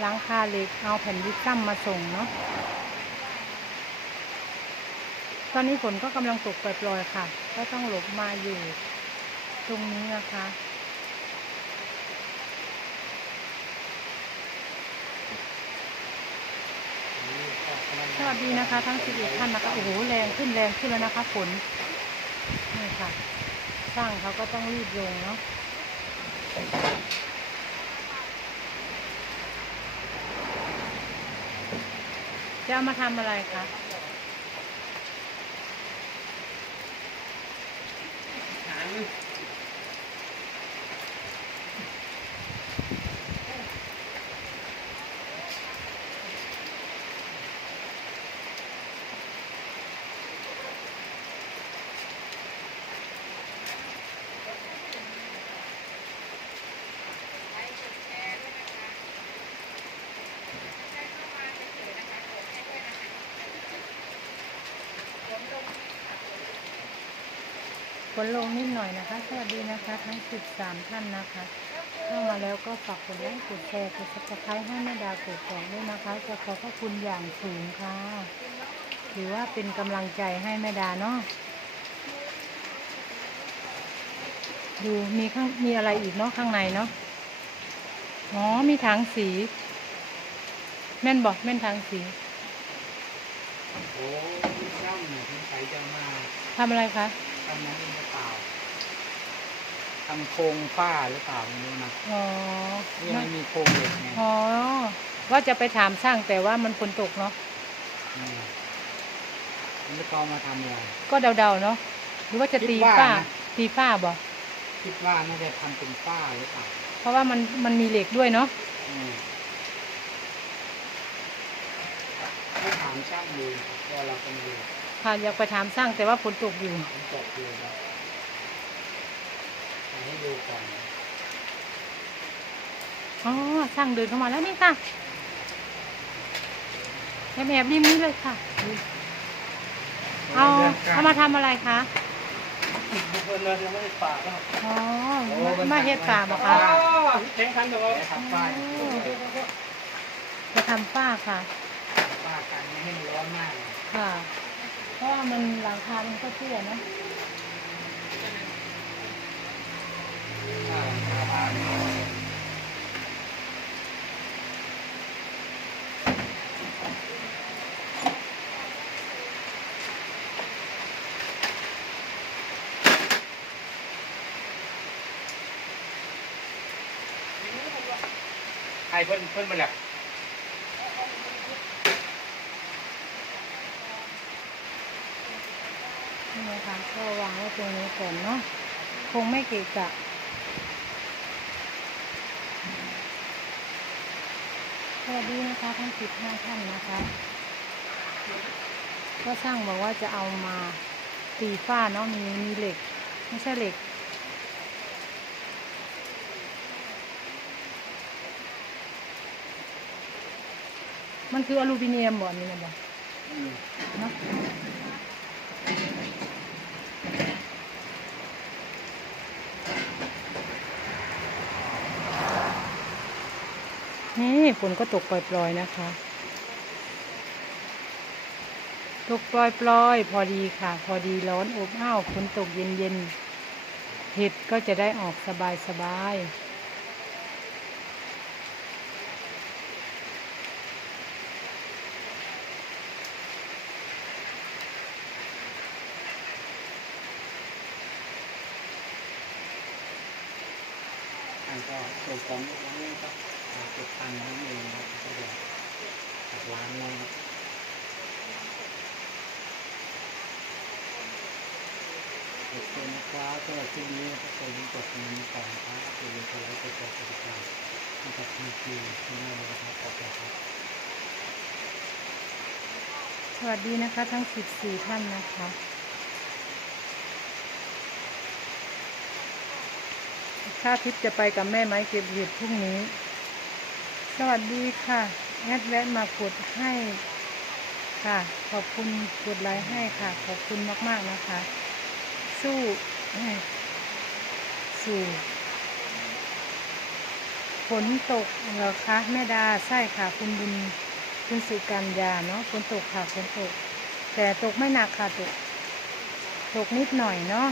หล้างคาเหล็กเอาแผ่นยิปซัมมาส่งเนาะ ตอนนี้ฝนก็กำลังตกปล่อยๆค่ะ ก็ต้องหลบมาอยู่ตรงนี้นะคะสวัสดีนะคะ ทั้งสิบเอ็ดท่านนะคะ โอ้โห แรงขึ้นแรงขึ้นแล้วนะคะฝนนี่ค่ะช่างเขาก็ต้องรีบลงเนาะ จะเอามาทำอะไรคะ ฝนลงนิดหน่อยนะคะ สวัสดีนะคะ ทั้ง 13 ท่านนะคะเข้ามาแล้วก็ฝากกดไลค์กดแชร์กดซับสไครต์ให้แม่ดากดกล่องด้วยนะคะ จะขอบพระคุณอย่างสูงค่ะหรือว่าเป็นกำลังใจให้แม่ดาเนาะดูมีข้างมีอะไรอีกเนาะข้างในเนาะอ๋อมีถังสี แม่นบอกแม่นถังสีโอ้ที่ช่างเนี่ยที่ใส่จะมาทำอะไรคะทำนั้นหรือเปล่า ทำโครงฝ้าหรือเปล่าไม่รู้นะอ๋อนี่ไม่มีโครงเหล็กไงอ๋อว่าจะไปถามช่างแต่ว่ามันฝนตกเนาะมมันจะเอามาทำอะไร ก็เดาๆเนาะหรือว่าจะตีคิดว่าฝ้านะ ตีฝ้าบ่คิดว่าน่าจะทำเป็นฝ้าหรือเปล่าเพราะว่ามันมันมีเหล็กด้วยเนาะอืมต้องถามช่างดูเพราะเราเป็นดูค่ะอยากไปถามช่างแต่ว่าฝนตกอยู่ ผมตกอยู่นะเอา ให้ดูก่อนอ๋อช่างเดินเข้ามาแล้วนี่ค่ะแอบแอบริมนี้เลยค่ะ เอาเอามาทำอะไรคะเพื่อนเรายังไม่ได้ฝากแล้วอ๋อมามาเฮ็ดป่าบอกคะแข่งขันตัวทำฝ้าจะทำฝ้าค่ะฝ้ากันไม่ให้มันร้อนมากเลยค่ะเพราะว่ามันหลังคามันก็เตี้ยนะ ฝ้าหลังคาบ้าน ใครเพิ่นเพิ่นมาแหละนี่นะคะก็วางไว้ตรงนี้ก่อนเนาะคงไม่เกะกะ สวัสดีนะคะท่านสิบห้าท่านนะคะ ก็ช่างบอกว่าจะเอามาตีฝ้าเนาะมีมีเหล็ก ไม่ใช่เหล็ก มันคืออลูมิเนียมบ่อนนี่นะบ่เนาะ นี่ฝนก็ตกปล่อยๆนะคะ ตกปล่อยๆพอดีค่ะ พอดีร้อนอบอ้าวฝนตกเย็นๆเห็ดก็จะได้ออกสบายๆอันก็โปรแกรมไว้ก็ เก็บตังค์นั่นเองนะครับก็เดี๋ยวตัดร้านเลยครับโอเคนะครับสำหรับคลิปนี้นะครับผมกดติดตามก่อนนะครับอย่าลืมกดไลค์กดแชร์กดติดตามให้กับทีมทีมที่น่าเลยนะครับขอบคุณครับสวัสดีนะคะ ทั้ง 14 ท่านนะคะค่าทิพย์จะไปกับแม่ไม้เก็บเห็ดพรุ่งนี้ สวัสดีค่ะ แอดแวะมากดให้ค่ะ ขอบคุณกดไลค์ให้ค่ะ ขอบคุณมาก ๆ นะคะ สู้สู่ฝนตกเหรอคะแม่ดาใช่ค่ะ คุณบุญคุณสุกัญญาเนาะฝนตกค่ะฝนตก แต่ตกไม่หนักค่ะตก ตกนิดหน่อยเนาะ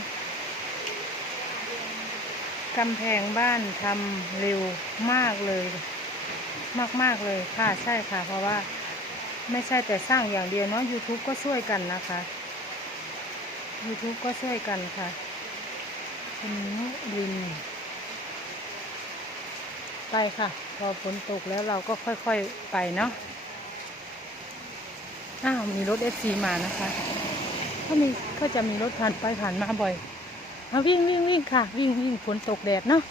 กำแพงบ้านทำเร็วมากเลย มากมาก ๆ เลยค่ะใช่ค่ะ เพราะว่าไม่ใช่แต่สร้างอย่างเดียวเนาะ YouTube ก็ช่วยกันนะคะ YouTube ก็ช่วยกันค่ะคุณนุรินไปค่ะ พอฝนตกแล้วเราก็ค่อยๆไปเนาะอ้าวมีรถเอฟซีมานะคะก็มีก็จะมีรถผ่านไปผ่านมาบ่อยเอาวิ่งวิ่งวิ่งค่ะ วิ่งวิ่งฝนตกแดดเนาะ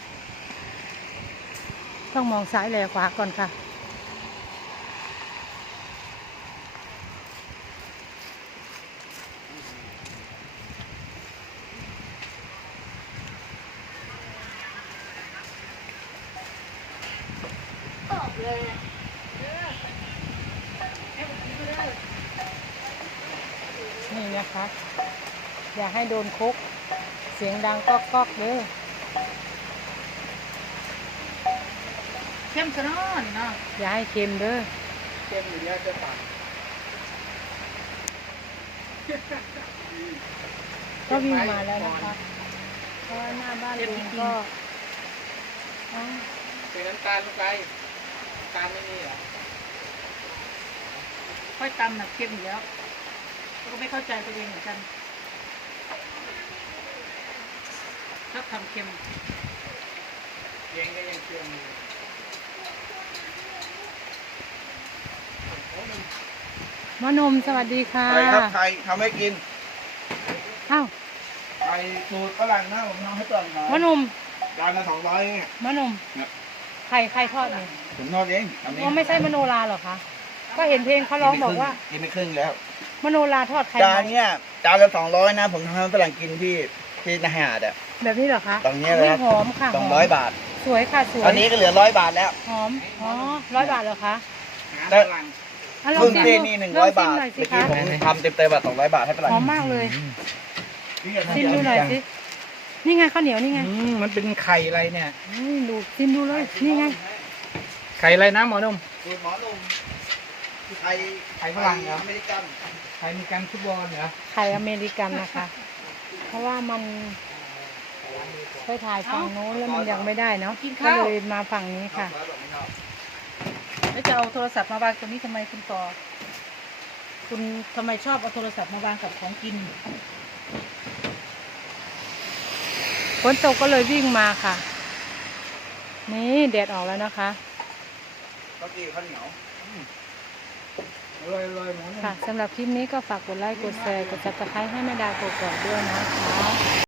ต้องมองซ้ายแลขวาก่อนค่ะ นี่นะคะ อย่าให้โดนคุก เสียงดังก๊อกก๊อกๆเด้อ เข้มซะเนอนเนาะอย่าให้เค็มเด้อเต็มอยู่แล้วจะตัดก็วิ่งมาแล้วนะคะเพราะว่าหน้าบ้านลุงก็อ้าวเป็นน้ำตาลลงไปน้ำตาลไม่มีเหรอค่อยตำแบบเข้มอยู่แล้วเราก็ไม่เข้าใจตัวเองเหมือนกันชอบทำเค็มเย็งก็ยังเชื่อมอ ยู่มะนมสวัสดีค่ะใครครับใครทำให้กินอ้าวใครสูตรฝรั่งนะผมทำให้เปิดหน่อยมะนมจานละสองร้อยเนี่ยมะนมครับใครใครทอดเนี่ยผมทอดเองทำเองว่าไม่ใช่มโนราเหรอคะก็เห็นเพลงเขาร้องบอกว่ากินไปครึ่งแล้ว มโนราทอดไข่จานเนี้ยจานละสองร้อยนะ ผมทำให้ฝรั่งกินที่ที่นาหาดอะ แบบนี้เหรอคะตรงนี้เลยครับ หอมค่ะสองร้อยบาท สวยค่ะสวยตอนนี้ก็เหลือร้อยบาทแล้ว หอมอ๋อร้อยบาทเหรอคะแต่ อะลคองรึ่งชิมที่ดูนี่หนึ่งลร้อองยชิมบาทหน่อยสิเมื่อกี้คะผมทำเต็มเต็มแบบสองร้อยบาทให้ฝรั่งหอมมากเลยนี่ไงชิมดูหน่อยสินี่ไงข้าวเหนียวนี่ไงอืมมันเป็นไข่อะไรเนี่ยนี่ดูชิมดูเลยนี่ไงไข่อะไรนะหมอหนุ่ม สูตรหมอหนุ่มไทยไข่ฝรั่งเหรอ อเมริกันไข่มีการฟุตบอลเหรอไข่อเมริกันนะคะ เพราะว่ามันไปถ่ายฝั่งโน้นแล้วมันยังไม่ได้เนาะก็เลยมาฝั่งนี้ค่ะแล้วจะเอาโทรศัพท์มาวางตรงนี้ทำไมคุณต่อ คุณทำไมชอบเอาโทรศัพท์มาวางกับของกิน ฝนตกก็เลยวิ่งมาค่ะ นี่แดดออกแล้วนะคะข้าวจี่ข้าวเหนียวอร่อยอร่อยหมอหนุ่มค่ะสำหรับคลิปนี้ก็ฝากกดไลค์ กดแชร์ กดซับสไครต์ให้แม่ดากดกดด้วยนะคะ